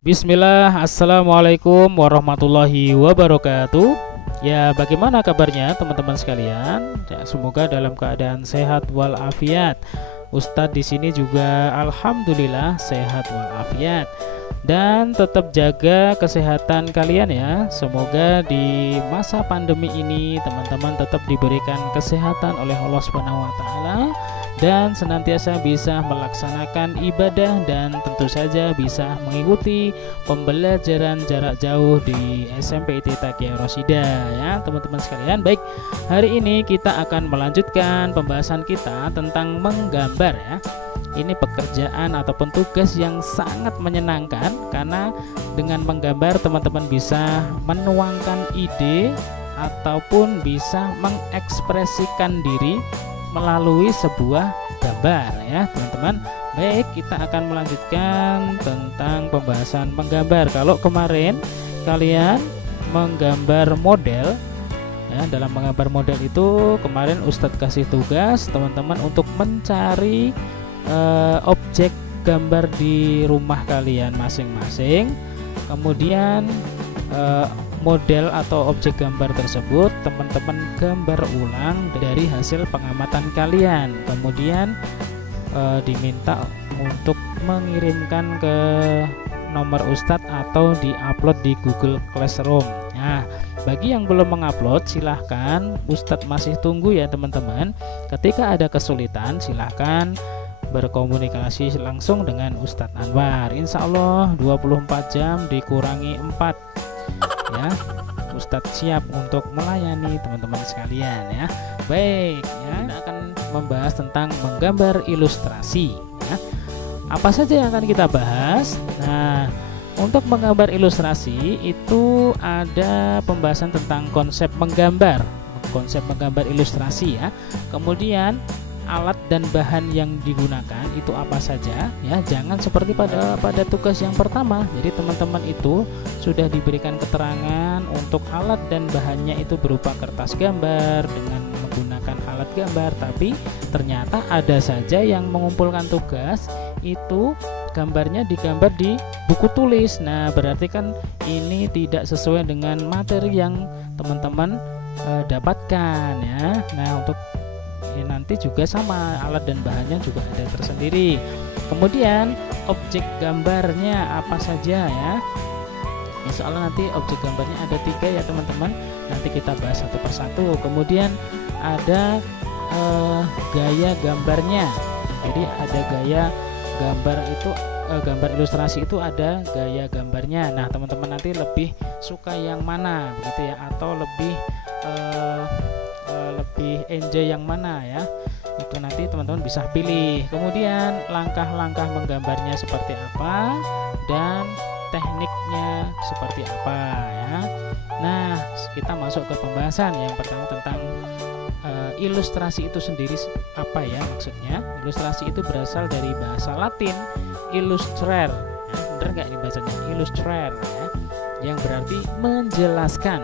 Bismillah, Assalamualaikum warahmatullahi wabarakatuh. Ya, bagaimana kabarnya teman-teman sekalian? Ya, semoga dalam keadaan sehat walafiat. Ustadz di sini juga alhamdulillah sehat walafiat. Dan tetap jaga kesehatan kalian ya. Semoga di masa pandemi ini teman-teman tetap diberikan kesehatan oleh Allah Subhanahu wa taala dan senantiasa bisa melaksanakan ibadah dan tentu saja bisa mengikuti pembelajaran jarak jauh di SMP IT Taqiyah Rosida ya teman-teman sekalian. Baik, hari ini kita akan melanjutkan pembahasan kita tentang menggambar ya. Ini pekerjaan ataupun tugas yang sangat menyenangkan karena dengan menggambar teman-teman bisa menuangkan ide ataupun bisa mengekspresikan diri melalui sebuah gambar ya teman-teman. Baik, kita akan melanjutkan tentang pembahasan menggambar. Kalau kemarin kalian menggambar model ya, dalam menggambar model itu kemarin Ustadz kasih tugas teman-teman untuk mencari objek gambar di rumah kalian masing-masing. Kemudian model atau objek gambar tersebut teman-teman gambar ulang dari hasil pengamatan kalian. Kemudian diminta untuk mengirimkan ke nomor Ustadz atau diupload di Google Classroom. Nah, bagi yang belum mengupload silahkan, Ustadz masih tunggu ya teman-teman. Ketika ada kesulitan silahkan berkomunikasi langsung dengan Ustadz Anwar. Insya Allah 24 jam dikurangi 4 ya, Ustadz siap untuk melayani teman-teman sekalian ya. Baik ya, kita akan membahas tentang menggambar ilustrasi ya. Apa saja yang akan kita bahas? Nah, untuk menggambar ilustrasi itu ada pembahasan tentang konsep menggambar ilustrasi ya. Kemudian alat dan bahan yang digunakan itu apa saja ya, jangan seperti pada tugas yang pertama. Jadi teman-teman itu sudah diberikan keterangan untuk alat dan bahannya itu berupa kertas gambar dengan menggunakan alat gambar, tapi ternyata ada saja yang mengumpulkan tugas itu gambarnya digambar di buku tulis. Nah, berarti kan ini tidak sesuai dengan materi yang teman-teman dapatkan ya. Nah, untuk nanti juga sama, alat dan bahannya juga ada tersendiri. Kemudian objek gambarnya apa saja ya. Insya Allah nanti objek gambarnya ada 3 ya teman-teman. Nanti kita bahas satu persatu. Kemudian ada gaya gambarnya. Jadi ada gaya gambar itu, gambar ilustrasi itu ada gaya gambarnya. Nah teman-teman nanti lebih suka yang mana begitu ya, atau lebih enjoy yang mana ya, itu nanti teman-teman bisa pilih. Kemudian langkah-langkah menggambarnya seperti apa dan tekniknya seperti apa ya. Nah, kita masuk ke pembahasan yang pertama tentang ilustrasi itu sendiri apa ya maksudnya. Ilustrasi itu berasal dari bahasa Latin illustrare ya, bener nggak ini bahasanya illustrare ya, yang berarti menjelaskan.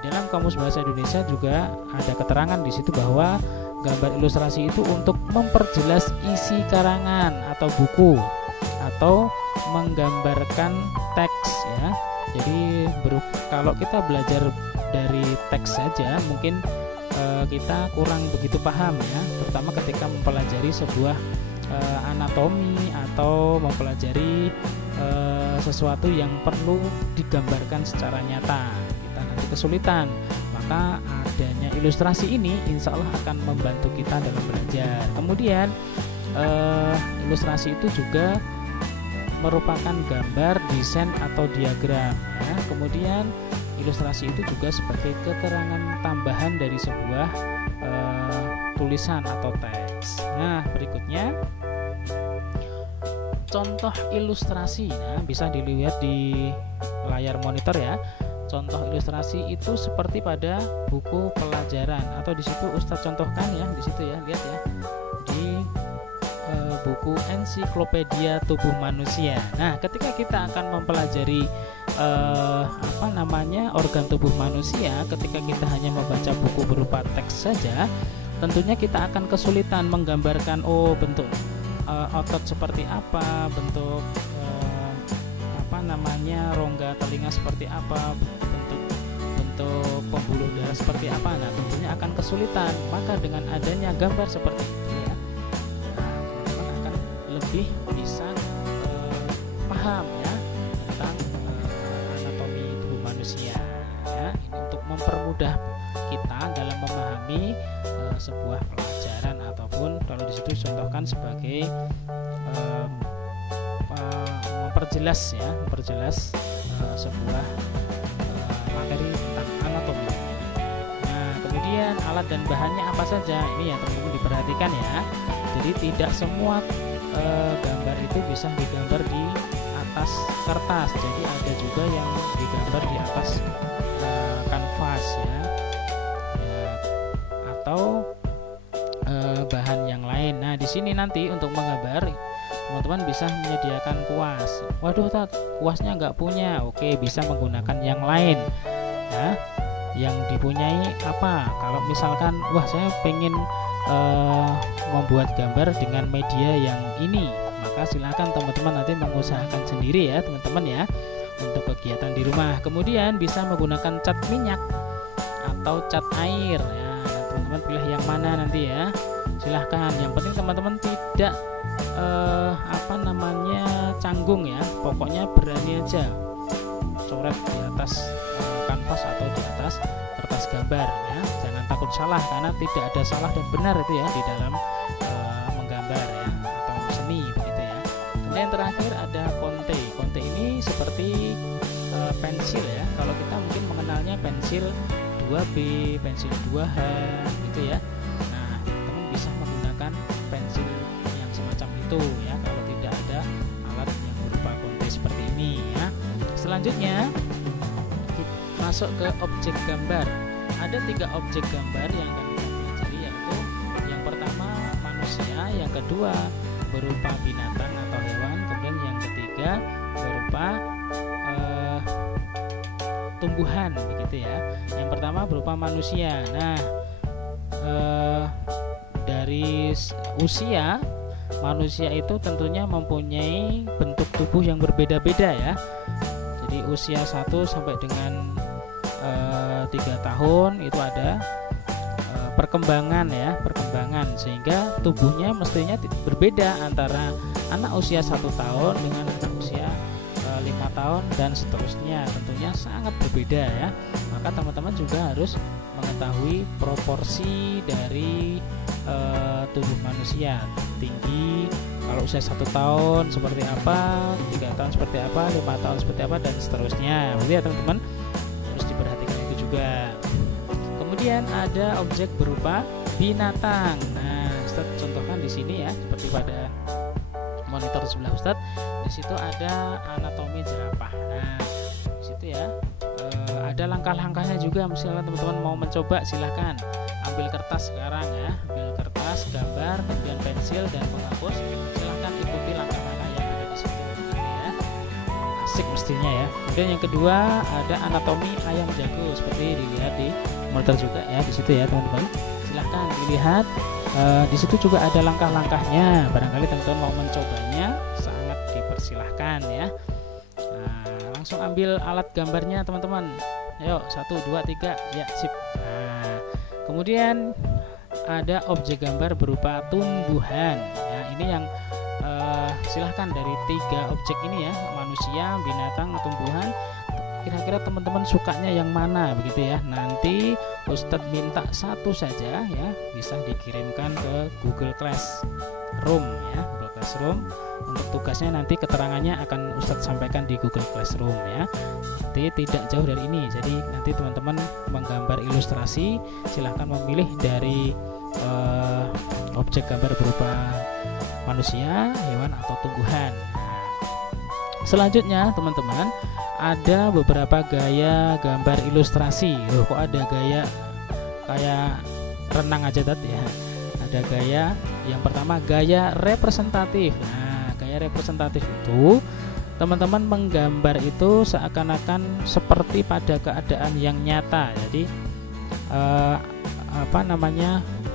Dalam Kamus Bahasa Indonesia juga ada keterangan di situ bahwa gambar ilustrasi itu untuk memperjelas isi karangan atau buku atau menggambarkan teks ya. Jadi kalau kita belajar dari teks saja mungkin kita kurang begitu paham ya, terutama ketika mempelajari sebuah anatomi atau mempelajari sesuatu yang perlu digambarkan secara nyata. Nanti kesulitan, maka adanya ilustrasi ini insya Allah akan membantu kita dalam belajar. Kemudian ilustrasi itu juga merupakan gambar, desain atau diagram ya. Kemudian ilustrasi itu juga sebagai keterangan tambahan dari sebuah tulisan atau teks. Nah berikutnya contoh ilustrasi. Nah bisa dilihat di layar monitor ya. Contoh ilustrasi itu seperti pada buku pelajaran atau di situ Ustadz contohkan ya, di situ ya, lihat ya, di buku Ensiklopedia Tubuh Manusia. Nah, ketika kita akan mempelajari organ tubuh manusia, ketika kita hanya membaca buku berupa teks saja, tentunya kita akan kesulitan menggambarkan bentuk otot seperti apa, bentuk rongga telinga seperti apa, bentuk pembuluh darah seperti apa. Nah, tentunya akan kesulitan. Maka dengan adanya gambar seperti itu ya, teman-teman akan lebih bisa paham ya tentang anatomi tubuh manusia ya. Ini untuk mempermudah kita dalam memahami sebuah pelajaran, ataupun kalau di situ contohkan sebagai memperjelas sebuah materi tentang anatomi. Nah, kemudian alat dan bahannya apa saja, ini ya teman-teman diperhatikan ya. Jadi tidak semua gambar itu bisa digambar di atas kertas, jadi ada juga yang digambar di atas kanvas ya, atau bahan yang lain. Nah, di sini nanti untuk menggambar teman-teman bisa menyediakan kuas. Waduh, kuasnya nggak punya. Oke, bisa menggunakan yang lain ya. Yang dipunyai apa? Kalau misalkan wah saya pengen membuat gambar dengan media yang ini, maka silakan teman-teman nanti mengusahakan sendiri ya teman-teman ya, untuk kegiatan di rumah. Kemudian bisa menggunakan cat minyak atau cat air ya. Teman-teman pilih yang mana nanti ya, silahkan. Yang penting teman-teman tidak canggung ya, pokoknya berani aja coret di atas kanvas atau di atas kertas gambar ya. Jangan takut salah, karena tidak ada salah dan benar itu ya di dalam menggambar ya, atau seni begitu ya. Kemudian terakhir ada konte. Konte ini seperti pensil ya. Kalau kita mungkin mengenalnya pensil 2B, pensil 2H gitu ya. Nah, teman bisa menggunakan pensil yang semacam itu ya, kalau tidak ada alat yang berupa konte seperti ini ya. Selanjutnya kita masuk ke objek gambar. Ada 3 objek gambar yang akan kita pelajari, yaitu yang pertama manusia, yang kedua berupa binatang atau hewan, kemudian yang ketiga berupa tumbuhan begitu ya. Yang pertama berupa manusia. Nah, dari usia manusia itu tentunya mempunyai bentuk tubuh yang berbeda-beda ya. Jadi usia 1 sampai dengan 3 tahun itu ada perkembangan ya, perkembangan, sehingga tubuhnya mestinya berbeda antara anak usia 1 tahun dengan anak usia 5 tahun dan seterusnya, tentunya sangat berbeda ya. Maka teman-teman juga harus mengetahui proporsi dari tubuh manusia, tinggi kalau usia 1 tahun seperti apa, 3 tahun seperti apa, 5 tahun seperti apa, dan seterusnya. Begitu ya teman-teman, harus diperhatikan itu juga. Kemudian ada objek berupa binatang. Nah, Ustaz contohkan di sini ya, seperti pada monitor sebelah Ustaz. Di situ ada anatomi jerapah. Nah, di situ ya ada langkah-langkahnya juga. Misalnya teman-teman mau mencoba, silahkan ambil kertas sekarang ya, ambil kertas, gambar, kemudian pensil dan penghapus. Silahkan ikuti langkah-langkah yang ada di situ ya. Asik mestinya ya. Kemudian yang kedua ada anatomi ayam jago, seperti dilihat di monitor juga ya, di situ ya teman-teman. Silahkan dilihat. Di situ juga ada langkah-langkahnya. Barangkali teman-teman mau mencobanya, sangat dipersilahkan ya. Nah, langsung ambil alat gambarnya teman-teman. Ayo 1, 2, 3 ya, sip. Nah, kemudian ada objek gambar berupa tumbuhan ya. Ini yang silahkan dari 3 objek ini ya, manusia, binatang, tumbuhan. Kira-kira teman-teman sukanya yang mana begitu ya. Nanti Ustadz minta 1 saja ya, bisa dikirimkan ke Google Classroom ya, Google Classroom. Untuk tugasnya nanti keterangannya akan Ustadz sampaikan di Google Classroom ya. Nanti tidak jauh dari ini. Jadi nanti teman-teman menggambar ilustrasi, silahkan memilih dari objek gambar berupa manusia, hewan atau tumbuhan. Selanjutnya teman-teman, ada beberapa gaya gambar ilustrasi. Loh, kok ada gaya kayak renang aja tadi ya. Ada gaya, yang pertama gaya representatif. Nah, gaya representatif itu teman-teman menggambar itu seakan-akan seperti pada keadaan yang nyata. Jadi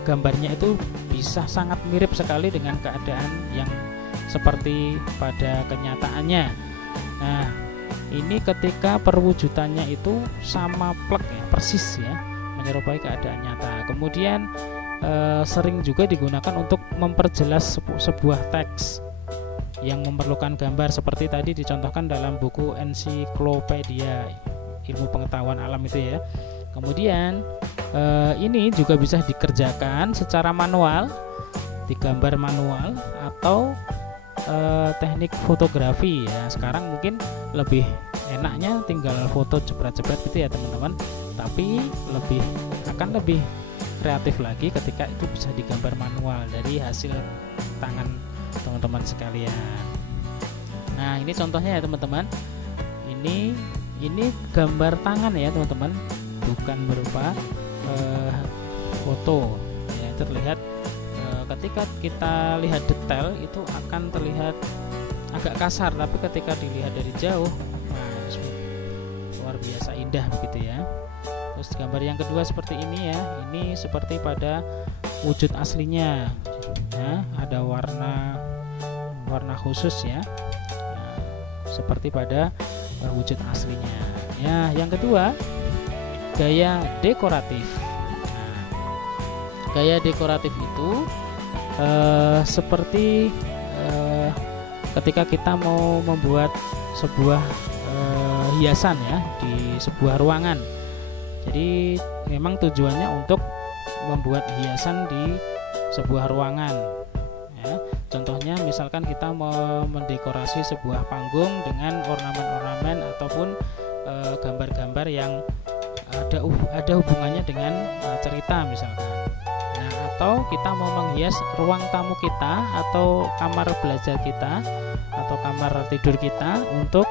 gambarnya itu bisa sangat mirip sekali dengan keadaan yang seperti pada kenyataannya. Nah, ini ketika perwujudannya itu sama plek ya, persis ya, menyerupai keadaan nyata. Kemudian sering juga digunakan untuk memperjelas sebuah teks yang memerlukan gambar, seperti tadi dicontohkan dalam buku ensiklopedia ilmu pengetahuan alam itu ya. Kemudian ini juga bisa dikerjakan secara manual, digambar manual, atau teknik fotografi ya. Sekarang mungkin lebih enaknya tinggal foto jepret-jepret gitu ya teman-teman, tapi akan lebih kreatif lagi ketika itu bisa digambar manual dari hasil tangan teman-teman sekalian. Nah, ini contohnya ya teman-teman. Ini gambar tangan ya teman-teman, bukan berupa foto ya. Terlihat ketika kita lihat detail itu akan terlihat agak kasar, tapi ketika dilihat dari jauh, luar biasa indah begitu ya. Terus gambar yang kedua seperti ini ya, ini seperti pada wujud aslinya ya, ada warna khusus ya, seperti pada wujud aslinya ya. Yang kedua, gaya dekoratif. Nah, gaya dekoratif itu seperti ketika kita mau membuat sebuah hiasan ya di sebuah ruangan. Jadi memang tujuannya untuk membuat hiasan di sebuah ruangan ya. Contohnya misalkan kita mau mendekorasi sebuah panggung dengan ornamen-ornamen ataupun gambar-gambar yang ada hubungannya dengan cerita misalkan. Nah, atau kita mau menghias ruang tamu kita atau kamar belajar kita atau kamar tidur kita untuk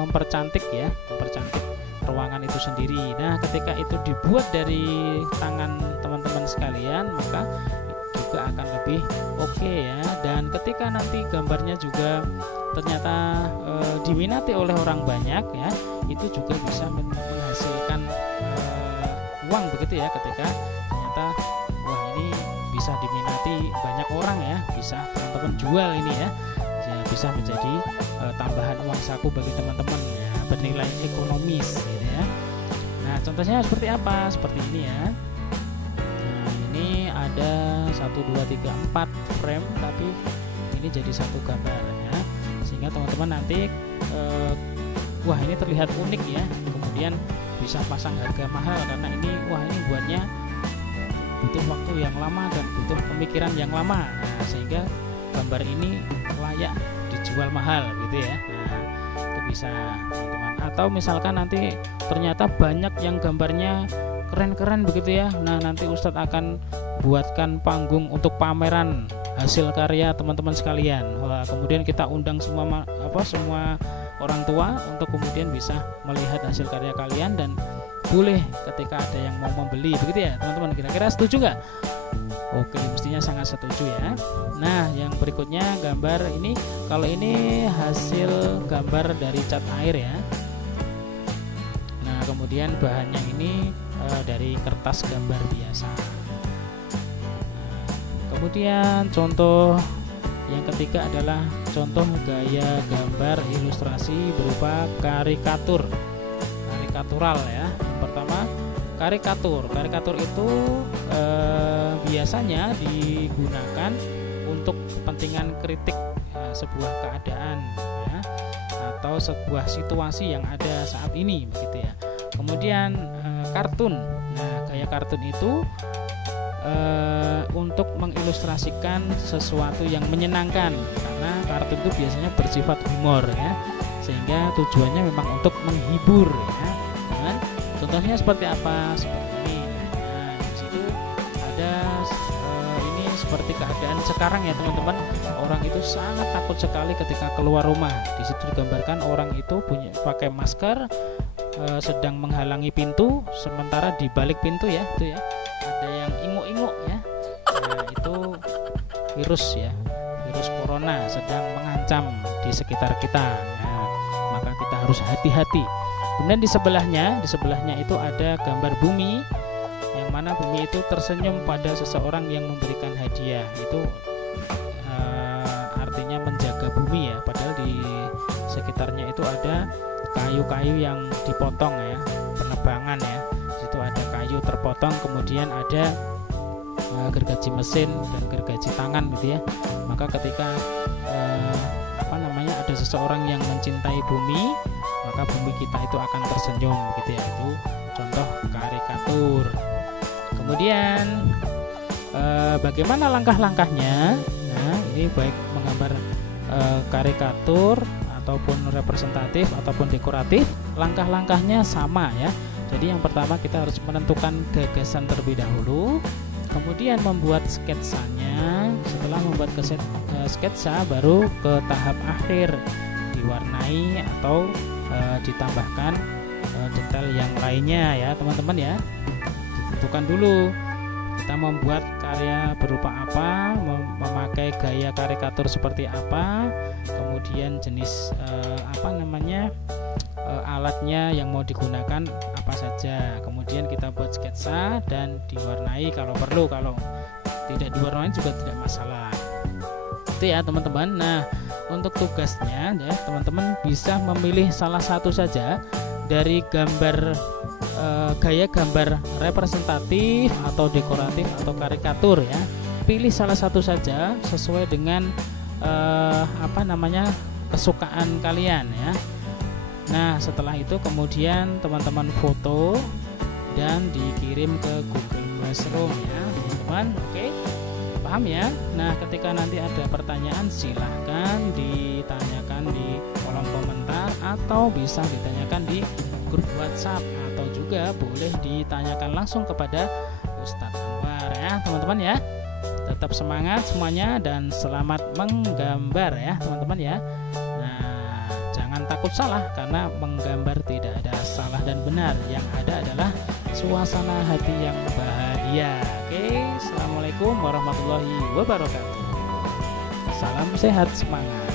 mempercantik ruangan itu sendiri. Nah, ketika itu dibuat dari tangan teman-teman sekalian, maka juga akan lebih oke ya. Dan ketika nanti gambarnya juga ternyata diminati oleh orang banyak ya, itu juga bisa menghasilkan uang begitu ya. Ketika ternyata wah, ini bisa diminati banyak orang ya, bisa teman-teman jual ini ya, bisa menjadi tambahan uang saku bagi teman-teman ya, bernilai ekonomis gitu ya. Nah, contohnya seperti apa? Seperti ini ya. Nah, ini ada 1, 2, 3, 4 frame, tapi ini jadi satu gambar ya, sehingga teman-teman nanti wah, ini terlihat unik ya. Kemudian bisa pasang harga mahal karena ini buatnya butuh waktu yang lama dan butuh pemikiran yang lama. Nah, sehingga gambar ini layak dijual mahal gitu ya. Nah, itu bisa teman-teman. Atau misalkan nanti ternyata banyak yang gambarnya keren-keren begitu ya. Nah, nanti Ustadz akan buatkan panggung untuk pameran hasil karya teman-teman sekalian. Wah, kemudian kita undang semua orang tua untuk kemudian bisa melihat hasil karya kalian, dan boleh ketika ada yang mau membeli begitu ya teman-teman. Kira-kira setuju nggak? Oke, mestinya sangat setuju ya. Nah, yang berikutnya gambar ini, kalau ini hasil gambar dari cat air ya. Nah, kemudian bahannya ini dari kertas gambar biasa. Kemudian contoh yang ketiga adalah contoh gaya gambar ilustrasi berupa karikatural ya. Yang pertama, karikatur itu biasanya digunakan untuk kepentingan kritik sebuah keadaan ya, atau sebuah situasi yang ada saat ini begitu ya. Kemudian kartun. Nah, gaya kartun itu untuk mengilustrasikan sesuatu yang menyenangkan, karena kartun itu biasanya bersifat humor ya, sehingga tujuannya memang untuk menghibur ya. Dan contohnya seperti apa? Seperti ini. Nah, di situ ada ini seperti keadaan sekarang ya teman-teman. Orang itu sangat takut sekali ketika keluar rumah. Di situ digambarkan orang itu pakai masker, sedang menghalangi pintu, sementara di balik pintu ya itu ya ada yang inguk-inguk ya. Nah, itu virus corona sedang mengancam di sekitar kita. Nah, maka kita harus hati-hati. Kemudian di sebelahnya itu ada gambar bumi, yang mana bumi itu tersenyum pada seseorang yang memberikan hadiah. Itu artinya menjaga bumi ya, padahal di sekitarnya itu ada kayu-kayu yang dipotong ya, penebangan ya. Situ ada kayu terpotong, kemudian ada gergaji mesin dan gergaji tangan gitu ya. Maka ketika ada seseorang yang mencintai bumi, maka bumi kita itu akan tersenyum gitu ya. Itu contoh karikatur. Kemudian bagaimana langkah-langkahnya? Nah, ini baik menggambar karikatur ataupun representatif ataupun dekoratif, langkah-langkahnya sama ya. Jadi yang pertama kita harus menentukan gagasan terlebih dahulu, kemudian membuat sketsanya. Setelah membuat sketsa, baru ke tahap akhir, diwarnai atau ditambahkan detail yang lainnya ya teman-teman ya. Ditentukan dulu kita membuat karya berupa apa, memakai gaya karikatur seperti apa, kemudian jenis alatnya yang mau digunakan apa saja. Kemudian kita buat sketsa dan diwarnai kalau perlu, kalau tidak diwarnai juga tidak masalah. Itu ya teman-teman. Nah, untuk tugasnya ya teman-teman bisa memilih salah satu saja dari gambar gaya gambar representatif atau dekoratif atau karikatur ya. Pilih salah satu saja sesuai dengan kesukaan kalian ya. Nah, setelah itu kemudian teman-teman foto dan dikirim ke Google Classroom ya teman-teman. Oke, paham ya? Nah, ketika nanti ada pertanyaan silahkan ditanyakan di kolom komentar atau bisa ditanyakan di grup WhatsApp, atau juga boleh ditanyakan langsung kepada Ustadz Anwar ya teman-teman ya. Tetap semangat semuanya dan selamat menggambar ya teman-teman ya. Nah, jangan takut salah, karena menggambar tidak ada salah dan benar. Yang ada adalah suasana hati yang bahagia. Oke, assalamualaikum warahmatullahi wabarakatuh. Salam sehat, semangat.